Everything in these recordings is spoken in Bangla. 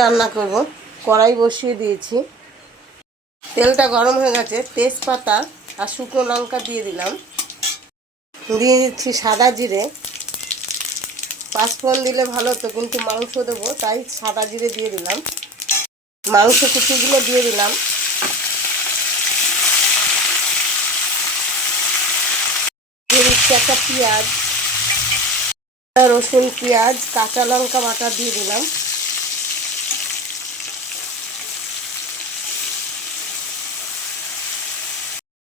রান্না করব। কড়াই বসিয়ে দিয়েছি, তেলটা গরম হয়ে গেছে। তেজপাতা আর শুকনো লঙ্কা দিয়ে দিলাম, দিয়ে দিচ্ছি সাদা জিরে। পাঁচফোড়ন দিলে ভালো হতো, কিন্তু মাংস দেবো তাই সাদা জিরে দিয়ে দিলাম। মাংস কুচিগুলো দিয়ে দিলাম, দিয়ে দিচ্ছি একটা পেঁয়াজ, রসুন, পেঁয়াজ, কাঁচা লঙ্কা বাটা দিয়ে দিলাম।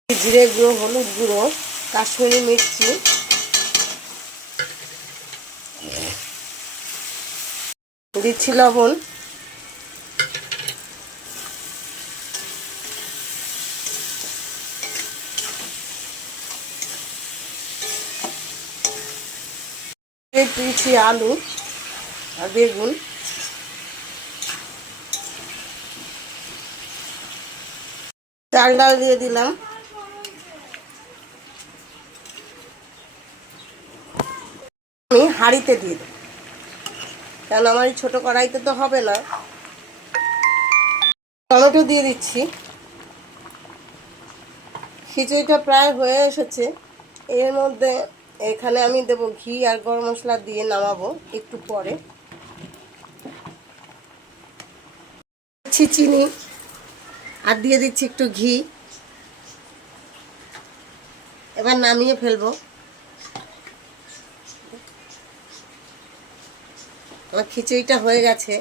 জিরে গুঁড়ো, হলুদ গুঁড়ো, কাশ্মীরি মির্চি, দিচ্ছি লবণ, দিয়েছি আলু আর বেগুন, চাল ডাল দিয়ে দিলাম। আমি হাঁড়িতে দিয়ে দেব, কারণ আমার এই ছোটো কড়াইতে তো হবে না। টমেটো দিয়ে দিচ্ছি। খিচুড়িটা প্রায় হয়ে এসেছে। এর মধ্যে এখানে আমি দেবো ঘি আর গরম মশলা দিয়ে নামাবো একটু পরে। দিচ্ছি চিনি আর দিয়ে দিচ্ছি একটু ঘি। এবার নামিয়ে ফেলবো। আমার খিচুড়িটা হয়ে গেছে,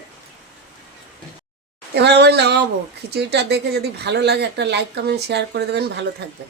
এবার আমি নামাবো। খিচুড়িটা দেখে যদি ভালো লাগে একটা লাইক, কমেন্ট, শেয়ার করে দেবেন। ভালো থাকবেন।